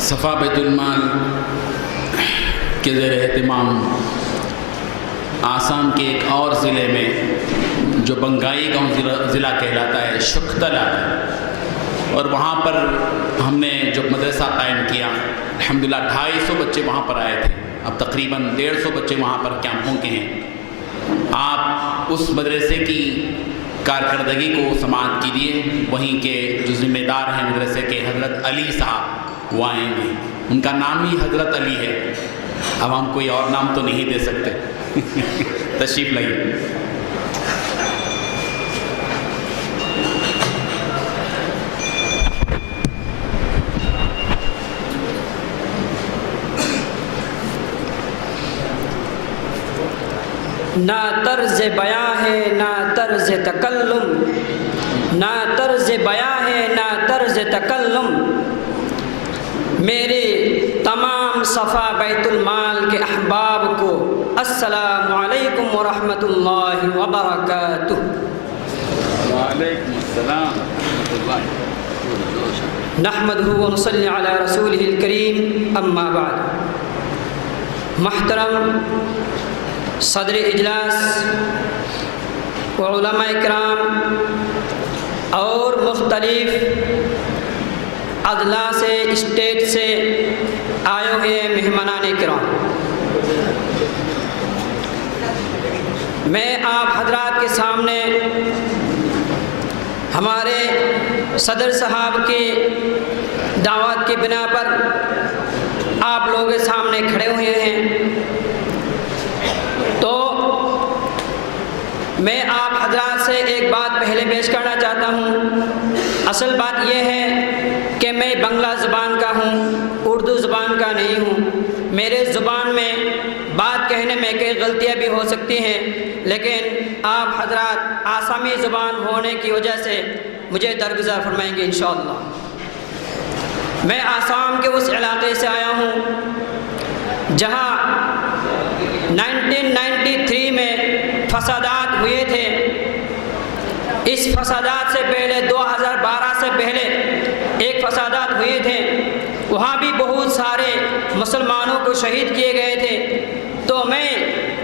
صفا بیت المال کے زیر اہتمام آسام کے ایک اور ضلع میں جو بنگائی گاؤں ضلع کہلاتا ہے شکتلا، اور وہاں پر ہم نے جو مدرسہ قائم کیا، الحمدللہ 250 بچے وہاں پر آئے تھے، اب تقریباً 150 بچے وہاں پر کیمپوں کے ہیں۔ آپ اس مدرسے کی کارکردگی کو سماعت کیجیے، وہیں کے جو ذمہ دار ہیں مدرسے کے حضرت علی صاحب وہ آئیں گے، ان کا نام ہی حضرت علی ہے، اب ہم کوئی اور نام تو نہیں دے سکتے۔ تشریف لائیے۔ نہ طرز بیاں ہے نہ طرز تکلم، نہ طرز بیاں ہے نہ طرز تکلم، میرے تمام صفا بیت المال کے احباب کو السلام علیکم ورحمۃ اللہ وبرکاتہ۔ وعلیکم السلام ورحمۃ اللہ۔ نحمدہ ونصلی علی رسولہ الکریم، اما بعد۔ محترم صدر اجلاس علماء کرام اور مختلف اضلاع سے اسٹیٹ سے آئے ہوئے مہمانان کرام، میں آپ حضرات کے سامنے ہمارے صدر صاحب کی دعوت کی بنا پر آپ لوگوں کے سامنے کھڑے ہوئے ہیں، تو میں آپ حضرات سے ایک بات پہلے پیش کرنا چاہتا ہوں۔ اصل بات یہ ہے کہ میں بنگلہ زبان کا ہوں، اردو زبان کا نہیں ہوں۔ میرے زبان میں بات کہنے میں کئی غلطیاں بھی ہو سکتی ہیں، لیکن آپ حضرات آسامی زبان ہونے کی وجہ سے مجھے درگزر فرمائیں گے انشاءاللہ۔ میں آسام کے اس علاقے سے آیا ہوں جہاں 1993 میں فسادات ہوئے تھے۔ اس فسادات سے پہلے 2012 سے پہلے ایک فسادات ہوئے تھے، وہاں بھی بہت سارے مسلمانوں کو شہید کیے گئے تھے، تو میں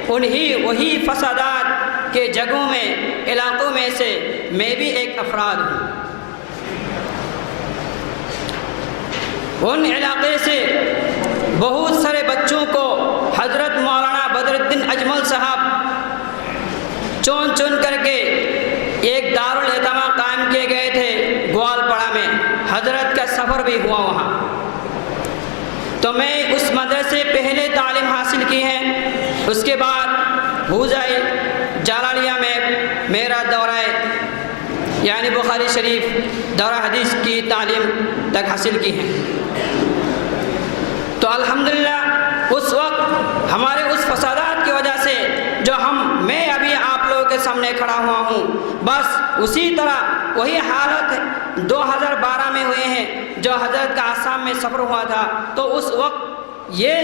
وہی فسادات کے جگہوں میں علاقوں میں سے میں بھی ایک افراد ہوں۔ ان علاقے سے بہت سارے بچوں کو حضرت مولانا بدر الدین اجمل صاحب چن چن کر کے ایک دارالایتام قائم کیے گئے تھے گوالپڑا میں، حضرت کا سفر بھی ہوا وہاں، تو میں اس مدرسے پہلے تعلیم حاصل کی ہے۔ اس کے بعد بھوزائی جلالیہ میں میرا دورہ یعنی بخاری شریف دورہ حدیث کی تعلیم تک حاصل کی ہے۔ تو الحمدللہ اس وقت ہمارے اس فسادات کی وجہ سے جو میں ابھی آپ لوگوں کے سامنے کھڑا ہوا ہوں، بس اسی طرح وہی حالت 2012 میں ہوئے ہیں جو حضرت کا آسام میں سفر ہوا تھا، تو اس وقت یہ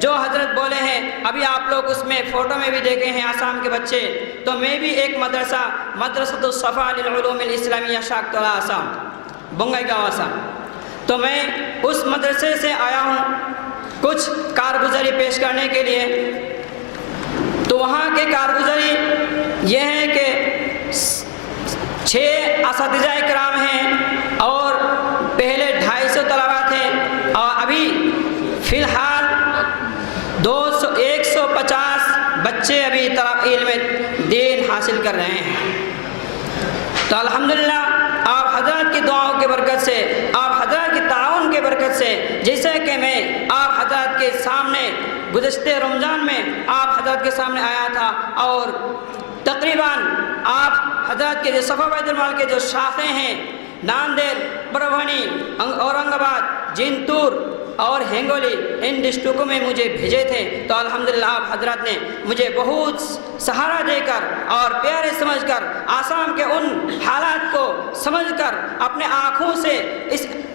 جو حضرت بولے ہیں ابھی آپ لوگ اس میں فوٹو میں بھی دیکھے ہیں آسام کے بچے، تو میں بھی ایک مدرسۃ الصفا للعلوم الاسلامیہ شاکتولا آسام، بنگائی گاؤں آسام، تو میں اس مدرسے سے آیا ہوں کچھ کارگزاری پیش کرنے کے لیے۔ تو وہاں کے کارگزاری یہ ہے کہ 6 اساتذہ کرام ہیں اور پہلے 250 طلباء تھے، اور ابھی فی الحال 150 بچے ابھی علم دین حاصل کر رہے ہیں۔ تو الحمدللہ آپ حضرات کی دعاؤں کی برکت سے، آپ حضرات کی تعاون کی برکت سے، جیسے کہ میں آپ حضرات کے سامنے گزشتہ رمضان میں آپ حضرات کے سامنے آیا تھا، اور تقریباً آپ حضرات کے جو صفا بیت المال کے جو شاخیں ہیں ناندیڑ، پربھنی، اورنگ آباد، جنتور اور ہنگولی، ان ڈسٹرکٹوں میں مجھے بھیجے تھے، تو الحمدللہ آپ حضرات نے مجھے بہت سہارا دے کر اور پیارے سمجھ کر، آسام کے ان حالات کو سمجھ کر اپنے آنکھوں سے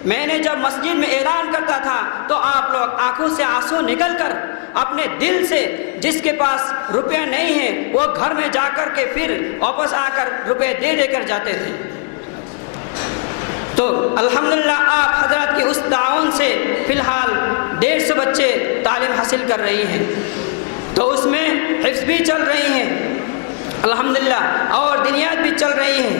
میں نے جب مسجد میں اعلان کرتا تھا تو آپ لوگ آنکھوں سے آنسو نکل کر اپنے دل سے، جس کے پاس روپیہ نہیں ہے وہ گھر میں جا کر کے پھر واپس آ کر روپے دے کر جاتے تھے۔ تو الحمدللہ آپ حضرات کے اس تعاون سے فی الحال 150 بچے تعلیم حاصل کر رہی ہیں، تو اس میں حفظ بھی چل رہی ہیں الحمدللہ، اور دنیات بھی چل رہی ہیں۔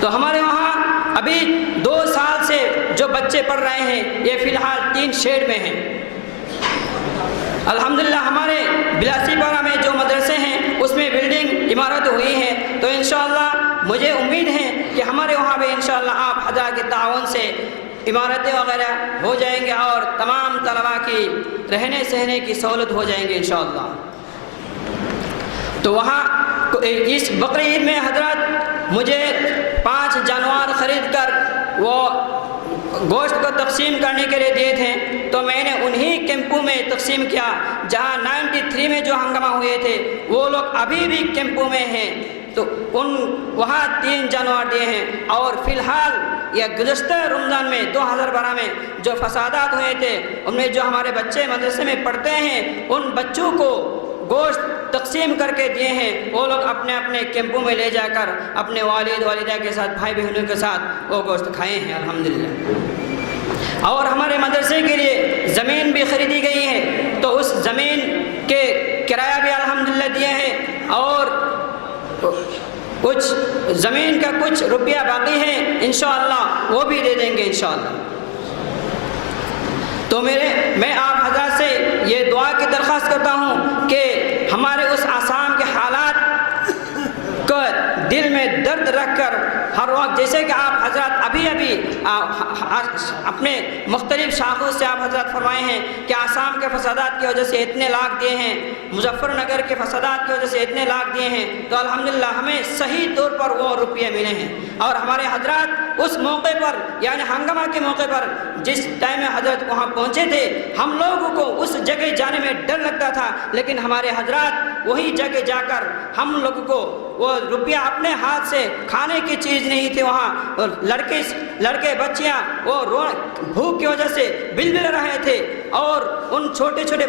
تو ہمارے وہاں ابھی 2 سال سے جو بچے پڑھ رہے ہیں یہ فی الحال 3 شیڈ میں ہیں الحمدللہ۔ ہمارے بلاسی پارہ میں جو مدرسے ہیں اس میں بلڈنگ عمارت ہوئی ہیں، تو انشاءاللہ مجھے امید ہے کہ ہمارے وہاں بھی انشاءاللہ آپ حضرات کے تعاون سے عمارتیں وغیرہ ہو جائیں گے اور تمام طلباء کی رہنے سہنے کی سہولت ہو جائیں گے انشاءاللہ۔ تو وہاں اس بقرعید میں حضرات مجھے 5 جانور خرید کر وہ گوشت کو تقسیم کرنے کے لیے دیے تھے، تو میں نے انہی کیمپوں میں تقسیم کیا جہاں 93 میں جو ہنگامہ ہوئے تھے وہ لوگ ابھی بھی کیمپوں میں ہیں، تو وہاں 3 جانور دیے ہیں۔ اور فی الحال یہ گزشتہ رمضان میں 2012 میں جو فسادات ہوئے تھے ان میں جو ہمارے بچے مدرسے میں پڑھتے ہیں ان بچوں کو گوشت تقسیم کر کے دیے ہیں، وہ لوگ اپنے اپنے کیمپوں میں لے جا کر اپنے والد والدہ کے ساتھ بھائی بہنوں کے ساتھ وہ گوشت کھائے ہیں الحمدللہ۔ اور ہمارے مدرسے کے لیے زمین بھی خریدی گئی ہے، تو اس زمین کے کرایہ بھی الحمدللہ دیے ہیں، اور کچھ زمین کا کچھ روپیہ باقی ہے انشاءاللہ وہ بھی دے دیں گے انشاءاللہ۔ تو میں آپ حضرات سے یہ دعا کی درخواست کرتا ہوں کہ ہمارے اس آسام کے حالات کو دل میں درد رکھ کر ہر وقت، جیسے کہ آپ حضرات ابھی اپنے مختلف شاخوں سے آپ حضرات فرمائے ہیں کہ آسام کے فسادات کی وجہ سے اتنے لاکھ دیے ہیں، مظفر نگر کے فسادات کی وجہ سے اتنے لاکھ دیے ہیں، تو الحمدللہ ہمیں صحیح طور پر وہ روپیے ملے ہیں۔ اور ہمارے حضرات اس موقع پر یعنی ہنگامہ کے موقع پر جس ٹائم میں حضرت وہاں پہنچے تھے، ہم لوگوں کو اس جگہ جانے میں ڈر لگتا تھا، لیکن ہمارے حضرات وہی جگہ جا کر ہم لوگوں کو وہ روپیہ اپنے ہاتھ سے، کھانے کی چیز نہیں تھی وہاں، اور لڑکے بچیاں وہ بھوک کی وجہ سے بلبل رہے تھے، اور ان چھوٹے چھوٹے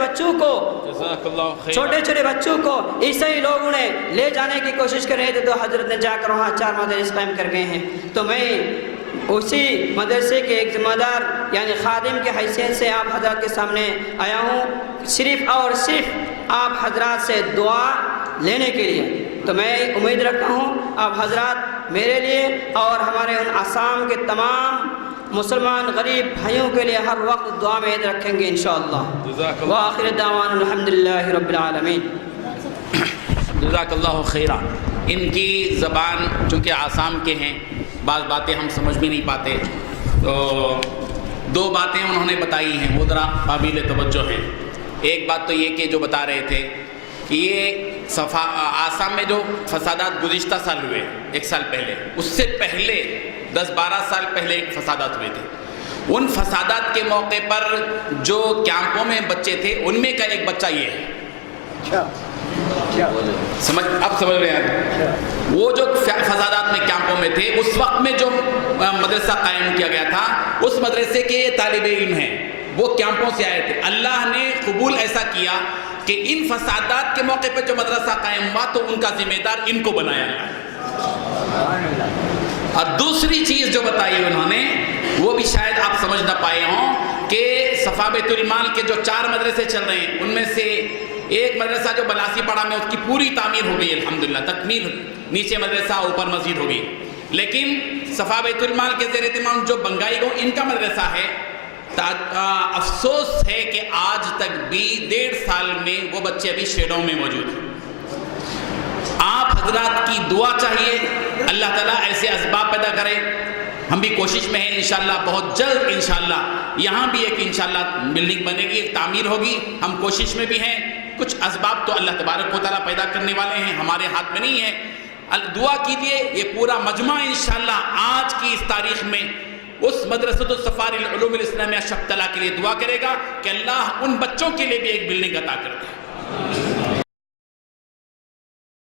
بچوں کو عیسائی لوگوں نے لے جانے کی کوشش کر رہے تھے، تو حضرت نے جا کر وہاں 4 مدارس قائم کر گئے ہیں۔ تو میں اسی مدرسے کے ایک ذمہ دار یعنی خادم کی حیثیت سے آپ حضرات کے سامنے آیا ہوں، صرف اور صرف آپ حضرات سے دعا لینے کے لیے۔ تو میں امید رکھتا ہوں آپ حضرات میرے لیے اور ہمارے ان آسام کے تمام مسلمان غریب بھائیوں کے لیے ہر وقت دعا میں یاد رکھیں گے انشاءاللہ۔ وآخر دعوانا الحمدللہ رب العالمین۔ جزاک اللہ خیرہ۔ ان کی زبان چونکہ آسام کے ہیں، بعض باتیں ہم سمجھ بھی نہیں پاتے، تو 2 باتیں انہوں نے بتائی ہیں وہ ذرا قابل توجہ ہیں۔ ایک بات تو یہ کہ جو بتا رہے تھے کہ یہ آسام میں جو فسادات گزشتہ سال ہوئے 1 سال پہلے، اس سے پہلے 10-12 سال پہلے فسادات ہوئے تھے، ان فسادات کے موقع پر جو کیمپوں میں بچے تھے ان میں کا ایک بچہ یہ ہے، اب سمجھ رہے ہیں؟ وہ جو فسادات میں کیمپوں میں تھے اس وقت میں جو مدرسہ قائم کیا گیا تھا، اس مدرسے کے طالب علم ہیں، وہ کیمپوں سے آئے تھے۔ اللہ نے قبول ایسا کیا کہ ان فسادات کے موقع پہ جو مدرسہ قائم ہوا تو ان کا ذمہ دار ان کو بنایا گیا۔ اور دوسری چیز جو بتائی انہوں نے وہ بھی شاید آپ سمجھ نہ پائے ہوں کہ صفا بیت المال کے جو 4 مدرسے چل رہے ہیں ان میں سے ایک مدرسہ جو بلاسی پڑا میں اس کی پوری تعمیر ہو گئی الحمدللہ، تکمیل، نیچے مدرسہ اوپر مسجد ہو گئی، لیکن صفا بیت المال کے زیر اہتمام جو بنگائی گاؤں ان کا مدرسہ ہے، افسوس ہے کہ آج تک بھی 1.5 سال میں وہ بچے ابھی شیڈوں میں موجود ہیں۔ آپ حضرات کی دعا چاہیے، اللہ تعالیٰ ایسے اسباب پیدا کرے۔ ہم بھی کوشش میں ہیں انشاءاللہ بہت جلد انشاءاللہ یہاں بھی ایک انشاءاللہ بلڈنگ بنے گی، ایک تعمیر ہوگی، ہم کوشش میں بھی ہیں۔ کچھ اسباب تو اللہ تبارک و تعالیٰ پیدا کرنے والے ہیں، ہمارے ہاتھ میں نہیں ہے۔ دعا کیجئے یہ پورا مجمع انشاءاللہ آج کی اس تاریخ میں اس مدرسۃ الصفار العلوم الاسلامیہ شبتلہ کے لیے دعا کرے گا کہ اللہ ان بچوں کے لیے بھی ایک بلڈنگ عطا کر دے۔